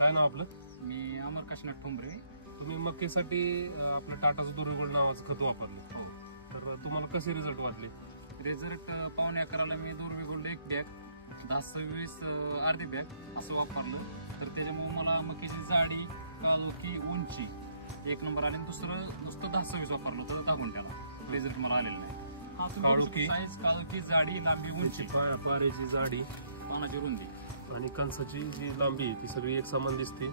काय नाव आपलं? मी अमर काशीनाथ ठोंबरे. तुम्ही मक्केसाठी आपलं टाटाचं दुर्गोल्ड नावाचं खत वापरलं. हो. तर तुम्हाला कसे रिझल्ट वाटले? रिझल्ट पावणे अकराला मी दुर्गोल्ड 1 बॅग 10-26 अर्धी बॅग असं वापरलं. तर त्याच्यामुळे मला मक्याची जाडी, काळोखी, उंची एक नंबर आली. दुसरं नुसतं 10-26 वापरलं होतं 10 गुंठ्याला. रिझल्ट मला आलेला नाही. काळोखी, साईज, काळोखी, जाडी, लांबी, उंची, पाऱ्याची जाडी, पानाची रुंदी आणि कणसाची जी लांबी आहे ती सगळी एक समान दिसते.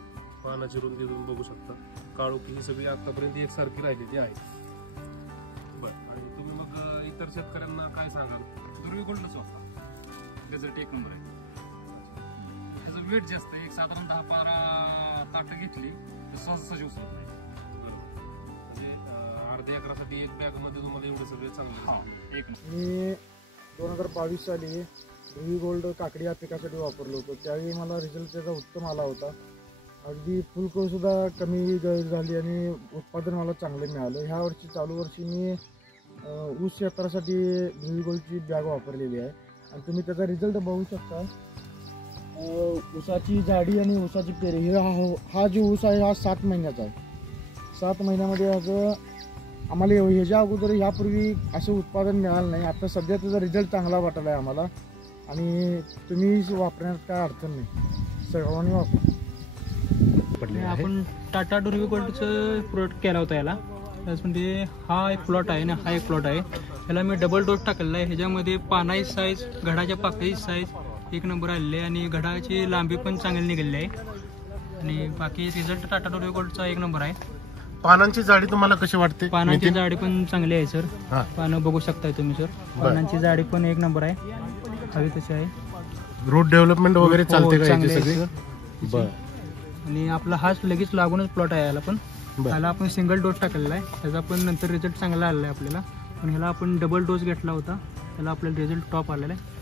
पानाची रुंदी तुम्ही बघू शकता. काळोखी ही सगळी आतापर्यंत एकसारखी राहिलेली आहे. बर, आणि तुम्ही मग इतर शेतकऱ्यांना काय सांगाल? दुर्गोल्डच वापरा. रिझल्ट एक नंबर आहे. त्याचं वेट जास्त आहे. एक साधारण 10-12 ताटं घेतली तर सहज उचलत नाही. म्हणजे अर्ध्या एकरासाठी एक बॅग मध्ये तुम्हाला एवढे सगळे चांगले. मी 2022 साली दुर्गोल्ड काकडी या पिकासाठी वापरलं होतं. त्यावेळी मला रिझल्ट त्याचा उत्तम आला होता. अगदी फुलकळ सुद्धा कमी झाली आणि उत्पादन मला चांगलं मिळालं. ह्या वर्षी चालू वर्षी मी ऊस क्षेत्रासाठी दुर्गोल्डची बॅग वापरलेली आहे आणि तुम्ही त्याचा रिझल्ट बघू शकता. ऊसाची जाडी आणि ऊसाची पेरी हा जो ऊस आहे हा 7 महिन्याचा आहे. 7 महिन्यामध्ये असं आम्हाला ह्याच्या अगोदर यापूर्वी असं उत्पादन मिळालं नाही. आता सध्या त्याचा रिझल्ट चांगला वाटला आहे आम्हाला आणि तुम्ही वापरण्यात काय अडचण नाही. सर्वांनी वापर. आपण टाटा दुर्गोल्डचं प्रोडक्ट केला होता याला. त्याच म्हणजे हा एक प्लॉट आहे ना, हा एक प्लॉट आहे. याला मी डबल डोस टाकलेला आहे. ह्याच्यामध्ये पानाची साईज, घडाच्या पाकळीची साईज एक नंबर आलेली आहे आणि घडाची लांबी पण चांगली निघालेली आहे आणि बाकी रिझल्ट टाटा दुर्गोल्डचा एक नंबर आहे. पानांची जाडी तुम्हाला कशी वाटते? पानांची जाडी पण चांगली आहे सर. पानं बघू शकताय तुम्ही सर. पानांची जाडी पण एक नंबर आहे. हवी तशी आहे. रूट डेव्हलपमेंट वगैरे चालते का याची सगळी? बर. आणि आपला हाच लगेच लागूनच प्लॉट आहे याला. पण ह्याला आपण सिंगल डोस टाकलेला आहे. त्याचा पण नंतर रिझल्ट चांगला आलेला आहे आपल्याला. पण ह्याला आपण डबल डोस घेतला होता. त्याला आपल्याला रिझल्ट टॉप आलेला आहे.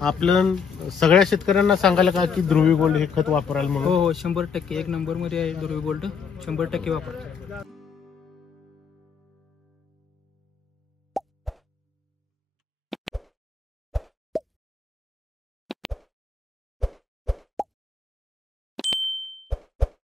आपलं सगळ्या शेतकऱ्यांना सांगायला का की दुर्गोल्ड हे खत वापराल म्हणून? हो 100% एक नंबर मध्ये आहे दुर्गोल्ड. 100% वापरायचं.